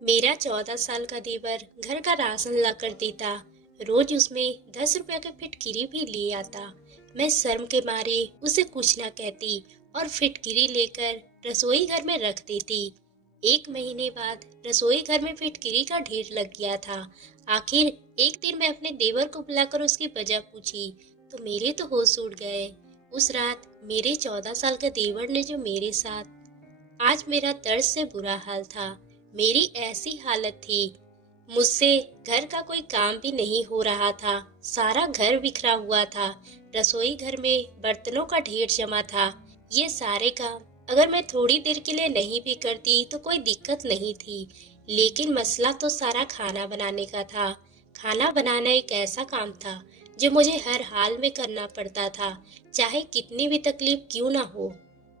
मेरा 14 साल का देवर घर का राशन ला कर देता। रोज उसमें 10 रुपए का फिटकिरी भी ले आता। मैं शर्म के मारे उसे कुछ ना कहती और फिटकिरी लेकर रसोई घर में रख देती। 1 महीने बाद रसोई घर में फिटकिरी का ढेर लग गया था। आखिर एक दिन मैं अपने देवर को बुलाकर उसकी वजह पूछी तो मेरे तो होश उड़ गए। उस रात मेरे 14 साल का देवर ने जो मेरे साथ, आज मेरा दर्द से बुरा हाल था। मेरी ऐसी हालत थी, मुझसे घर का कोई काम भी नहीं हो रहा था। सारा घर बिखरा हुआ था। रसोई घर में बर्तनों का ढेर जमा था। ये सारे काम अगर मैं थोड़ी देर के लिए नहीं भी करती तो कोई दिक्कत नहीं थी, लेकिन मसला तो सारा खाना बनाने का था। खाना बनाना एक ऐसा काम था जो मुझे हर हाल में करना पड़ता था, चाहे कितनी भी तकलीफ क्यों ना हो।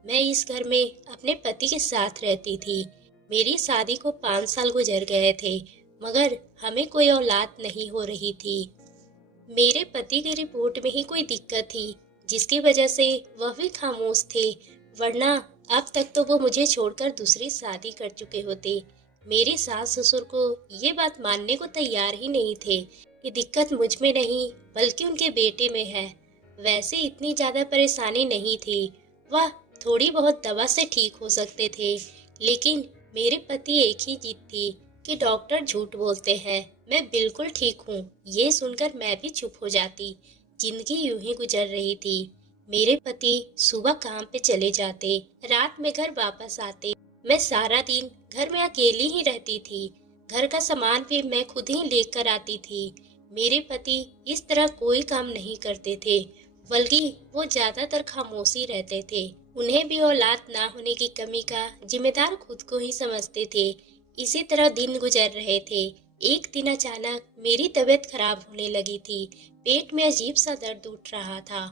मैं इस घर में अपने पति के साथ रहती थी। मेरी शादी को 5 साल गुजर गए थे, मगर हमें कोई औलाद नहीं हो रही थी। मेरे पति की रिपोर्ट में ही कोई दिक्कत थी, जिसकी वजह से वह भी खामोश थे, वरना अब तक तो वो मुझे छोड़कर दूसरी शादी कर चुके होते। मेरे सास ससुर को ये बात मानने को तैयार ही नहीं थे कि दिक्कत मुझ में नहीं बल्कि उनके बेटे में है। वैसे इतनी ज्यादा परेशानी नहीं थी, वह थोड़ी बहुत दवा से ठीक हो सकते थे, लेकिन मेरे पति एक ही जिद थी कि डॉक्टर झूठ बोलते हैं, मैं बिल्कुल ठीक हूँ। ये सुनकर मैं भी चुप हो जाती। जिंदगी यूं ही गुजर रही थी। मेरे पति सुबह काम पे चले जाते, रात में घर वापस आते। मैं सारा दिन घर में अकेली ही रहती थी। घर का सामान भी मैं खुद ही लेकर आती थी। मेरे पति इस तरह कोई काम नहीं करते थे, बल्कि वो ज्यादातर खामोशी रहते थे। उन्हें भी औलाद ना होने की कमी का जिम्मेदार खुद को ही समझते थे। इसी तरह दिन गुजर रहे थे। एक दिन अचानक मेरी तबीयत खराब होने लगी थी। पेट में अजीब सा दर्द उठ रहा था।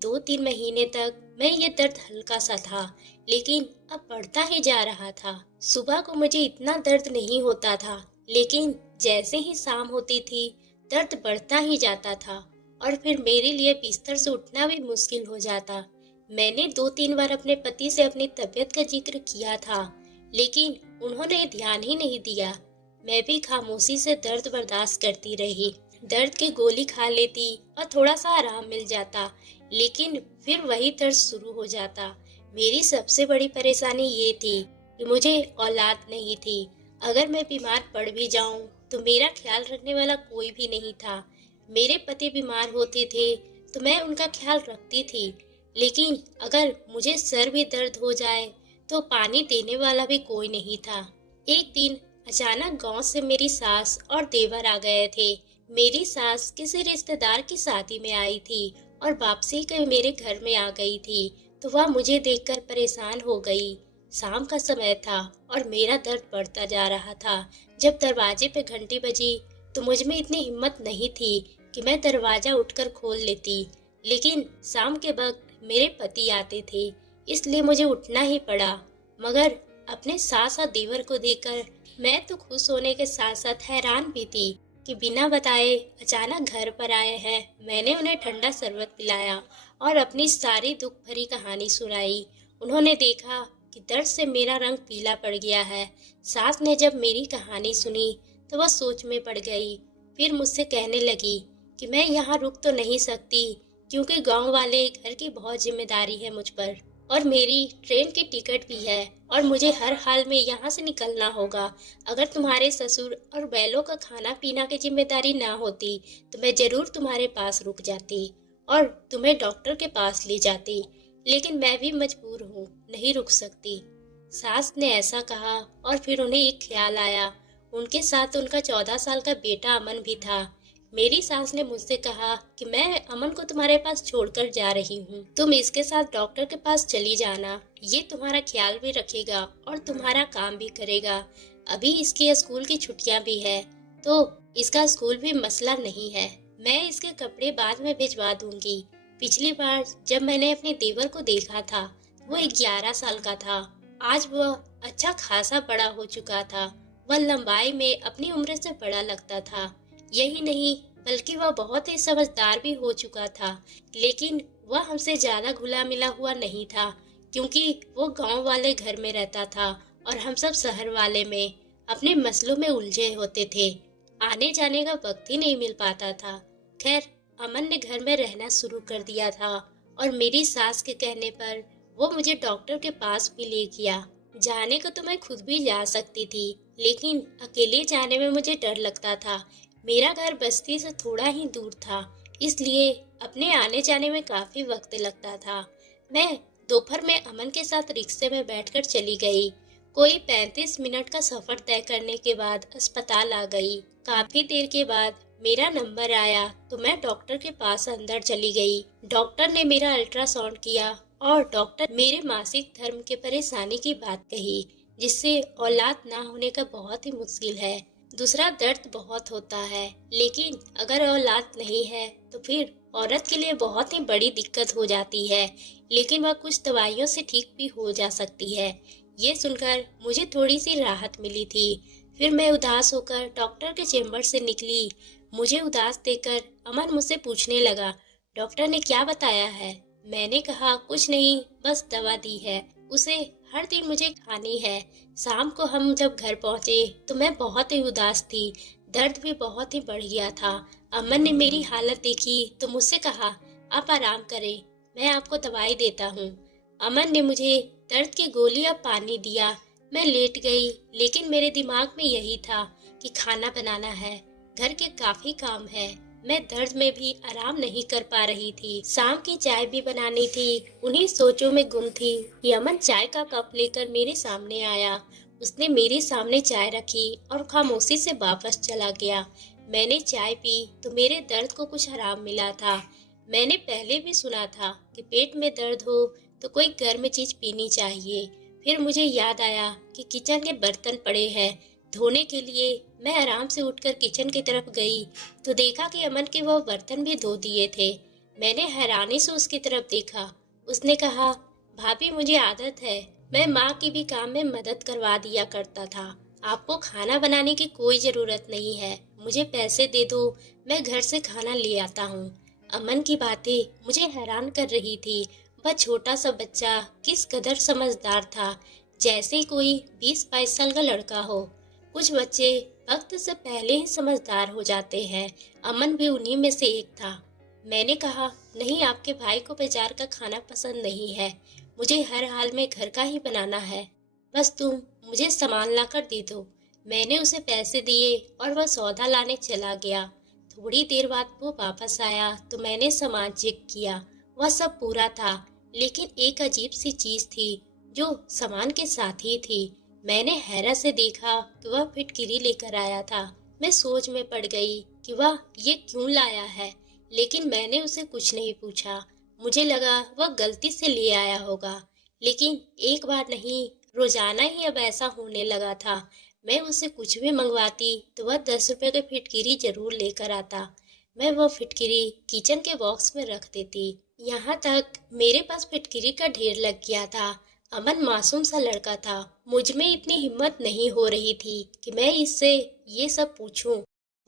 2-3 महीने तक मैं ये दर्द हल्का सा था, लेकिन अब बढ़ता ही जा रहा था। सुबह को मुझे इतना दर्द नहीं होता था, लेकिन जैसे ही शाम होती थी दर्द बढ़ता ही जाता था और फिर मेरे लिए बिस्तर से उठना भी मुश्किल हो जाता। मैंने 2-3 बार अपने पति से अपनी तबीयत का जिक्र किया था, लेकिन उन्होंने ध्यान ही नहीं दिया। मैं भी खामोशी से दर्द बर्दाश्त करती रही। दर्द की गोली खा लेती और थोड़ा सा आराम मिल जाता, लेकिन फिर वही दर्द शुरू हो जाता। मेरी सबसे बड़ी परेशानी ये थी कि मुझे औलाद नहीं थी। अगर मैं बीमार पड़ भी जाऊं तो मेरा ख्याल रखने वाला कोई भी नहीं था। मेरे पति बीमार होते थे तो मैं उनका ख्याल रखती थी, लेकिन अगर मुझे सर भी दर्द हो जाए तो पानी देने वाला भी कोई नहीं था। एक दिन अचानक गांव से मेरी सास और देवर आ गए थे। मेरी सास किसी रिश्तेदार की शादी में आई थी और वापसी के मेरे घर में आ गई थी, तो वह मुझे देखकर परेशान हो गई। शाम का समय था और मेरा दर्द बढ़ता जा रहा था। जब दरवाजे पे घंटी बजी तो मुझ में इतनी हिम्मत नहीं थी कि मैं दरवाजा उठकर खोल लेती, लेकिन शाम के वक्त मेरे पति आते थे, इसलिए मुझे उठना ही पड़ा। मगर अपने सास और देवर को देखकर मैं तो खुश होने के साथ साथ हैरान भी थी कि बिना बताए अचानक घर पर आए हैं। मैंने उन्हें ठंडा शरबत पिलाया और अपनी सारी दुख भरी कहानी सुनाई। उन्होंने देखा कि दर्द से मेरा रंग पीला पड़ गया है। सास ने जब मेरी कहानी सुनी तो वह सोच में पड़ गई। फिर मुझसे कहने लगी कि मैं यहाँ रुक तो नहीं सकती, क्योंकि गांव वाले घर की बहुत जिम्मेदारी है मुझ पर और मेरी ट्रेन की टिकट भी है और मुझे हर हाल में यहाँ से निकलना होगा। अगर तुम्हारे ससुर और बैलों का खाना पीना की जिम्मेदारी ना होती तो मैं जरूर तुम्हारे पास रुक जाती और तुम्हें डॉक्टर के पास ले जाती, लेकिन मैं भी मजबूर हूँ, नहीं रुक सकती। सास ने ऐसा कहा और फिर उन्हें एक ख्याल आया। उनके साथ उनका 14 साल का बेटा अमन भी था। मेरी सास ने मुझसे कहा कि मैं अमन को तुम्हारे पास छोड़कर जा रही हूँ, तुम इसके साथ डॉक्टर के पास चली जाना, ये तुम्हारा ख्याल भी रखेगा और तुम्हारा काम भी करेगा। अभी इसके स्कूल की छुट्टियां भी है, तो इसका स्कूल भी मसला नहीं है। मैं इसके कपड़े बाद में भिजवा दूंगी। पिछली बार जब मैंने अपने देवर को देखा था वो 11 साल का था। आज वह अच्छा खासा बड़ा हो चुका था। वह लंबाई में अपनी उम्र से बड़ा लगता था। यही नहीं बल्कि वह बहुत ही समझदार भी हो चुका था, लेकिन वह हमसे ज्यादा घुला मिला हुआ नहीं था, क्योंकि वो गांव वाले घर में रहता था और हम सब शहर वाले में। अपने मसलों में उलझे होते थे। आने जाने का वक्त ही नहीं मिल पाता था। खैर, अमन ने घर में रहना शुरू कर दिया था और मेरी सास के कहने पर वो मुझे डॉक्टर के पास भी ले गया। जाने को तो मैं खुद भी जा सकती थी, लेकिन अकेले जाने में मुझे डर लगता था। मेरा घर बस्ती से थोड़ा ही दूर था, इसलिए अपने आने जाने में काफी वक्त लगता था। मैं दोपहर में अमन के साथ रिक्शे में बैठकर चली गई। कोई 35 मिनट का सफर तय करने के बाद अस्पताल आ गई। काफी देर के बाद मेरा नंबर आया तो मैं डॉक्टर के पास अंदर चली गई। डॉक्टर ने मेरा अल्ट्रासाउंड किया और डॉक्टर मेरे मासिक धर्म के परेशानी की बात कही, जिससे औलाद ना होने का बहुत ही मुश्किल है। दूसरा, दर्द बहुत होता है, लेकिन अगर औलाद नहीं है तो फिर औरत के लिए बहुत ही बड़ी दिक्कत हो जाती है, लेकिन वह कुछ दवाइयों से ठीक भी हो जा सकती है। ये सुनकर मुझे थोड़ी सी राहत मिली थी। फिर मैं उदास होकर डॉक्टर के चेम्बर से निकली। मुझे उदास देखकर अमन मुझसे पूछने लगा, डॉक्टर ने क्या बताया है? मैंने कहा, कुछ नहीं, बस दवा दी है, उसे हर दिन मुझे खानी है। शाम को हम जब घर पहुंचे तो मैं बहुत ही उदास थी। दर्द भी बहुत ही बढ़ गया था। अमन ने मेरी हालत देखी तो मुझसे कहा, आप आराम करें, मैं आपको दवाई देता हूँ। अमन ने मुझे दर्द की गोली और पानी दिया। मैं लेट गई, लेकिन मेरे दिमाग में यही था कि खाना बनाना है, घर के काफी काम है। मैं दर्द में भी आराम नहीं कर पा रही थी। शाम की चाय भी बनानी थी। उन्हीं सोचों में गुम थी कि अमन चाय का कप लेकर मेरे सामने आया। उसने मेरे सामने चाय रखी और खामोशी से वापस चला गया। मैंने चाय पी तो मेरे दर्द को कुछ आराम मिला था। मैंने पहले भी सुना था कि पेट में दर्द हो तो कोई गर्म चीज पीनी चाहिए। फिर मुझे याद आया कि किचन के बर्तन पड़े हैं धोने के लिए। मैं आराम से उठकर किचन की तरफ गई तो देखा कि अमन के वो बर्तन भी धो दिए थे। मैंने हैरानी से उसकी तरफ देखा। उसने कहा, भाभी, मुझे आदत है, मैं माँ की भी काम में मदद करवा दिया करता था। आपको खाना बनाने की कोई जरूरत नहीं है, मुझे पैसे दे दो, मैं घर से खाना ले आता हूँ। अमन की बातें मुझे हैरान कर रही थी। वह छोटा सा बच्चा किस कदर समझदार था, जैसे कोई 20-22 साल का लड़का हो। कुछ बच्चे वक्त से पहले ही समझदार हो जाते हैं। अमन भी उन्हीं में से एक था। मैंने कहा, नहीं, आपके भाई को बाजार का खाना पसंद नहीं है, मुझे हर हाल में घर का ही बनाना है, बस तुम मुझे सामान ला कर दे दो। मैंने उसे पैसे दिए और वह सौदा लाने चला गया। थोड़ी देर बाद वो वापस आया तो मैंने सामान चेक किया। वह सब पूरा था, लेकिन एक अजीब सी चीज थी जो सामान के साथ ही थी। मैंने हैरत से देखा कि वह फिटकिरी लेकर आया था। मैं सोच में पड़ गई कि वह ये क्यों लाया है, लेकिन मैंने उसे कुछ नहीं पूछा। मुझे लगा वह गलती से ले आया होगा, लेकिन एक बार नहीं, रोजाना ही अब ऐसा होने लगा था। मैं उसे कुछ भी मंगवाती तो वह 10 रुपए की फिटकिरी जरूर लेकर आता। मैं वह फिटकिरी किचन के बॉक्स में रख देती। यहाँ तक मेरे पास फिटकिरी का ढेर लग गया था। अमन मासूम सा लड़का था। मुझ में इतनी हिम्मत नहीं हो रही थी कि मैं इससे ये सब पूछूं।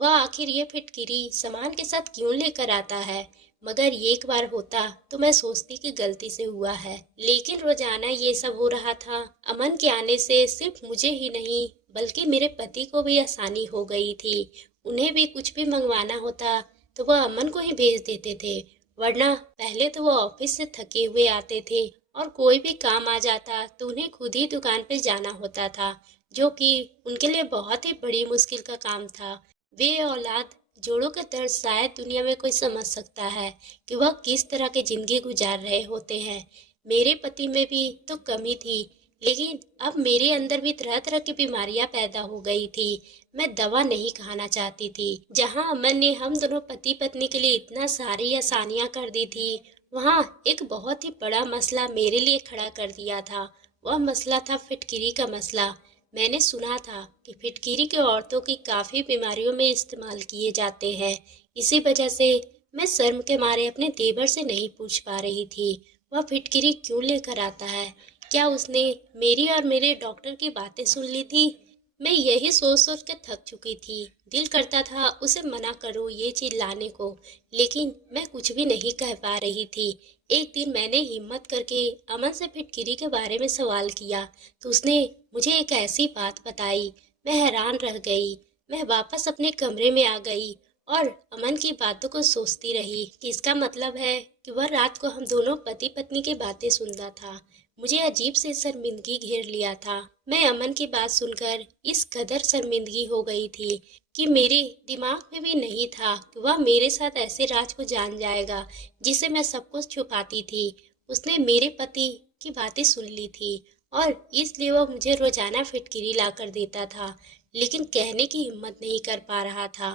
वह आखिर ये फिटकिरी सामान के साथ क्यों लेकर आता है? मगर ये एक बार होता तो मैं सोचती कि गलती से हुआ है, लेकिन रोजाना ये सब हो रहा था। अमन के आने से सिर्फ मुझे ही नहीं बल्कि मेरे पति को भी आसानी हो गई थी। उन्हें भी कुछ भी मंगवाना होता तो वह अमन को ही भेज देते थे, वरना पहले तो वह ऑफिस से थके हुए आते थे और कोई भी काम आ जाता तो उन्हें खुद ही दुकान पे जाना होता था, जो कि उनके लिए बहुत ही बड़ी मुश्किल का काम था। वे औलाद जोड़ों का दर्द शायद दुनिया में कोई समझ सकता है कि वह किस तरह की जिंदगी गुजार रहे होते हैं। मेरे पति में भी तो कमी थी, लेकिन अब मेरे अंदर भी तरह तरह की बीमारियां पैदा हो गई थी। मैं दवा नहीं खाना चाहती थी। जहां अमन ने हम दोनों पति पत्नी के लिए इतना सारी आसानियां कर दी थी, वहाँ एक बहुत ही बड़ा मसला मेरे लिए खड़ा कर दिया था। वह मसला था फिटकिरी का मसला। मैंने सुना था कि फिटकिरी के औरतों की काफी बीमारियों में इस्तेमाल किए जाते हैं। इसी वजह से मैं शर्म के मारे अपने देवर से नहीं पूछ पा रही थी वह फिटकिरी क्यों लेकर आता है। क्या उसने मेरी और मेरे डॉक्टर की बातें सुन ली थी? मैं यही सोच सोच के थक चुकी थी। दिल करता था उसे मना करूं ये चीज लाने को, लेकिन मैं कुछ भी नहीं कह पा रही थी। एक दिन मैंने हिम्मत करके अमन से फिटकिरी के बारे में सवाल किया तो उसने मुझे एक ऐसी बात बताई मैं हैरान रह गई। मैं वापस अपने कमरे में आ गई और अमन की बातों को सोचती रही कि इसका मतलब है कि वह रात को हम दोनों पति पत्नी की बातें सुनता था। मुझे अजीब से शर्मिंदगी घेर लिया था। मैं अमन की बात सुनकर इस कदर शर्मिंदगी हो गई थी कि मेरे दिमाग में भी नहीं था कि वह मेरे साथ ऐसे राज को जान जाएगा जिसे मैं सब कुछ छुपाती थी। उसने मेरे पति की बातें सुन ली थी और इसलिए वह मुझे रोजाना फिटकिरी ला कर देता था, लेकिन कहने की हिम्मत नहीं कर पा रहा था।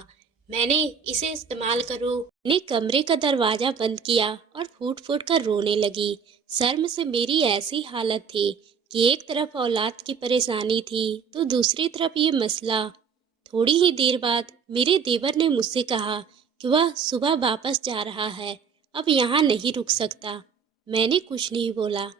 मैंने इसे इस्तेमाल करूं ने कमरे का दरवाजा बंद किया और फूट फूट कर रोने लगी। शर्म से मेरी ऐसी हालत थी कि एक तरफ औलाद की परेशानी थी तो दूसरी तरफ ये मसला। थोड़ी ही देर बाद मेरे देवर ने मुझसे कहा कि वह सुबह वापस जा रहा है, अब यहाँ नहीं रुक सकता। मैंने कुछ नहीं बोला।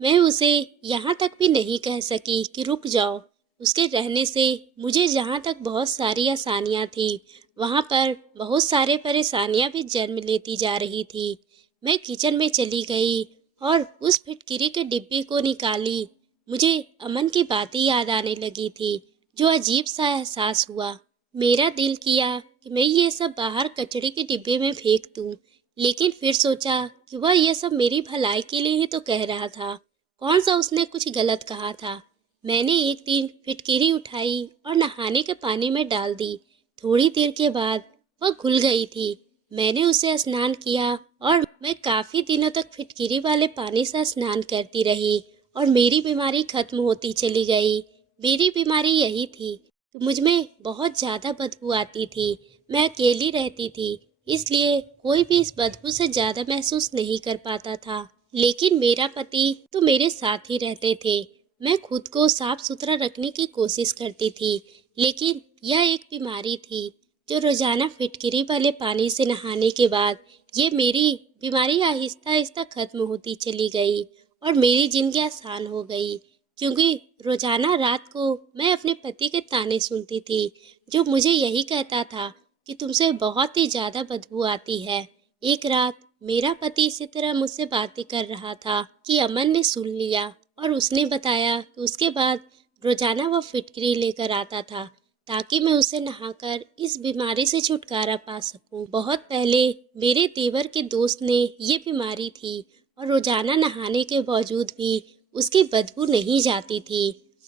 मैं उसे यहाँ तक भी नहीं कह सकी कि रुक जाओ। उसके रहने से मुझे जहाँ तक बहुत सारी आसानियाँ थी, वहाँ पर बहुत सारे परेशानियाँ भी जन्म लेती जा रही थी। मैं किचन में चली गई और उस फिटकिरी के डिब्बे को निकाली। मुझे अमन की बातें याद आने लगी थी। जो अजीब सा एहसास हुआ। मेरा दिल किया कि मैं ये सब बाहर कचरे के डिब्बे में फेंक दूं, लेकिन फिर सोचा कि वह यह सब मेरी भलाई के लिए ही तो कह रहा था। कौन सा उसने कुछ गलत कहा था। मैंने एक दिन फिटकिरी उठाई और नहाने के पानी में डाल दी। थोड़ी देर के बाद वह घुल गई थी। मैंने उसे स्नान किया और मैं काफी दिनों तक फिटकिरी वाले पानी से स्नान करती रही और मेरी बीमारी खत्म होती चली गई। मेरी बीमारी यही थी कि मुझ में बहुत ज़्यादा बदबू आती थी। मैं अकेली रहती थी, इसलिए कोई भी इस बदबू से ज़्यादा महसूस नहीं कर पाता था। लेकिन मेरा पति तो मेरे साथ ही रहते थे। मैं खुद को साफ सुथरा रखने की कोशिश करती थी, लेकिन यह एक बीमारी थी जो रोजाना फिटकिरी वाले पानी से नहाने के बाद ये मेरी बीमारी आहिस्ता आहिस्ता खत्म होती चली गई और मेरी जिंदगी आसान हो गई। क्योंकि रोजाना रात को मैं अपने पति के ताने सुनती थी, जो मुझे यही कहता था कि तुमसे बहुत ही ज्यादा बदबू आती है। एक रात मेरा पति इसी तरह मुझसे बातें कर रहा था कि अमन ने सुन लिया और उसने बताया कि उसके बाद रोजाना वह फिटकरी लेकर आता था ताकि मैं उसे नहाकर इस बीमारी से छुटकारा पा सकूं। बहुत पहले मेरे देवर के दोस्त ने ये बीमारी थी और रोजाना नहाने के बावजूद भी उसकी बदबू नहीं जाती थी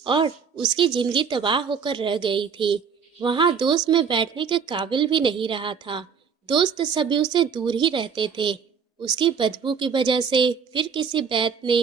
और उसकी जिंदगी तबाह होकर रह गई थी। वहाँ दोस्त में बैठने के काबिल भी नहीं रहा था। दोस्त सभी उससे दूर ही रहते थे। उसकी बदबू की वजह से फिर किसी वैद्य ने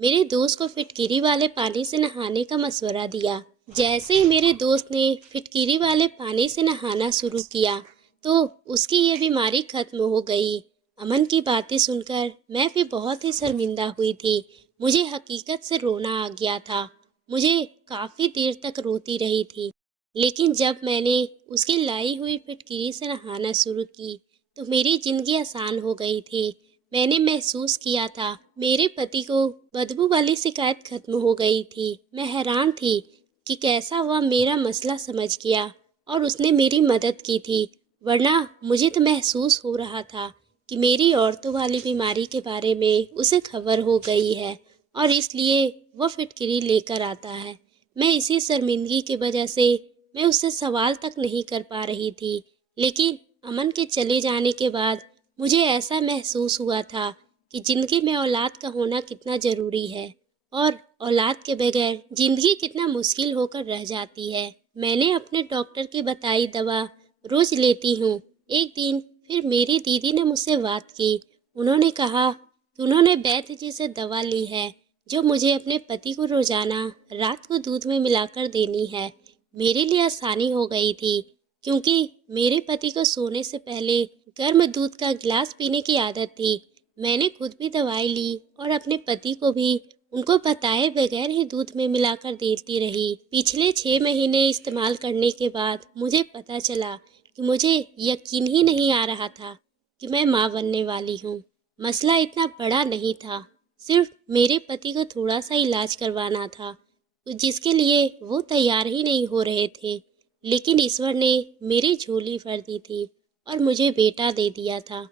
मेरे दोस्त को फिटकिरी वाले पानी से नहाने का मशवरा दिया। जैसे ही मेरे दोस्त ने फिटकिरी वाले पानी से नहाना शुरू किया तो उसकी ये बीमारी खत्म हो गई। अमन की बातें सुनकर मैं भी बहुत ही शर्मिंदा हुई थी। मुझे हकीकत से रोना आ गया था। मुझे काफी देर तक रोती रही थी, लेकिन जब मैंने उसकी लाई हुई फिटकिरी से नहाना शुरू की तो मेरी जिंदगी आसान हो गई थी। मैंने महसूस किया था मेरे पति को बदबू वाली शिकायत खत्म हो गई थी। मैं हैरान थी कि कैसा वह मेरा मसला समझ गया और उसने मेरी मदद की थी, वरना मुझे तो महसूस हो रहा था कि मेरी औरतों वाली बीमारी के बारे में उसे खबर हो गई है और इसलिए वह फिटकिरी लेकर आता है। मैं इसी शर्मिंदगी की वजह से मैं उससे सवाल तक नहीं कर पा रही थी। लेकिन अमन के चले जाने के बाद मुझे ऐसा महसूस हुआ था कि जिंदगी में औलाद का होना कितना ज़रूरी है और औलाद के बगैर जिंदगी कितना मुश्किल होकर रह जाती है। मैंने अपने डॉक्टर की बताई दवा रोज लेती हूँ। एक दिन फिर मेरी दीदी ने मुझसे बात की। उन्होंने कहा कि उन्होंने वैद्य जी से दवा ली है जो मुझे अपने पति को रोजाना रात को दूध में मिलाकर देनी है। मेरे लिए आसानी हो गई थी क्योंकि मेरे पति को सोने से पहले गर्म दूध का गिलास पीने की आदत थी। मैंने खुद भी दवाई ली और अपने पति को भी उनको बताए बगैर ही दूध में मिलाकर देती रही। पिछले 6 महीने इस्तेमाल करने के बाद मुझे पता चला कि मुझे यकीन ही नहीं आ रहा था कि मैं माँ बनने वाली हूँ। मसला इतना बड़ा नहीं था, सिर्फ मेरे पति को थोड़ा सा इलाज करवाना था जिसके लिए वो तैयार ही नहीं हो रहे थे। लेकिन ईश्वर ने मेरी झोली भर दी थी और मुझे बेटा दे दिया था।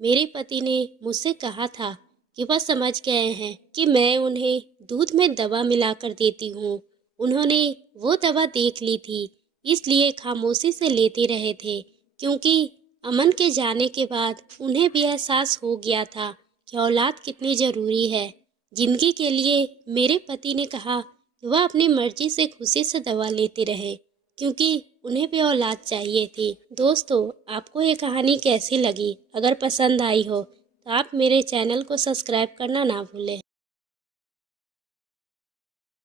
मेरे पति ने मुझसे कहा था कि वह समझ गए हैं कि मैं उन्हें दूध में दवा मिलाकर देती हूँ उन्होंने वो दवा देख ली थी, इसलिए खामोशी से लेते रहे थे, क्योंकि अमन के जाने के बाद उन्हें भी एहसास हो गया था कि औलाद कितनी ज़रूरी है। जिंदगी के लिए मेरे पति ने कहा कि वह अपनी मर्जी से खुशी से दवा लेते रहे, क्योंकि उन्हें भी औलाद चाहिए थी। दोस्तों, आपको ये कहानी कैसी लगी? अगर पसंद आई हो तो आप मेरे चैनल को सब्सक्राइब करना ना भूलें।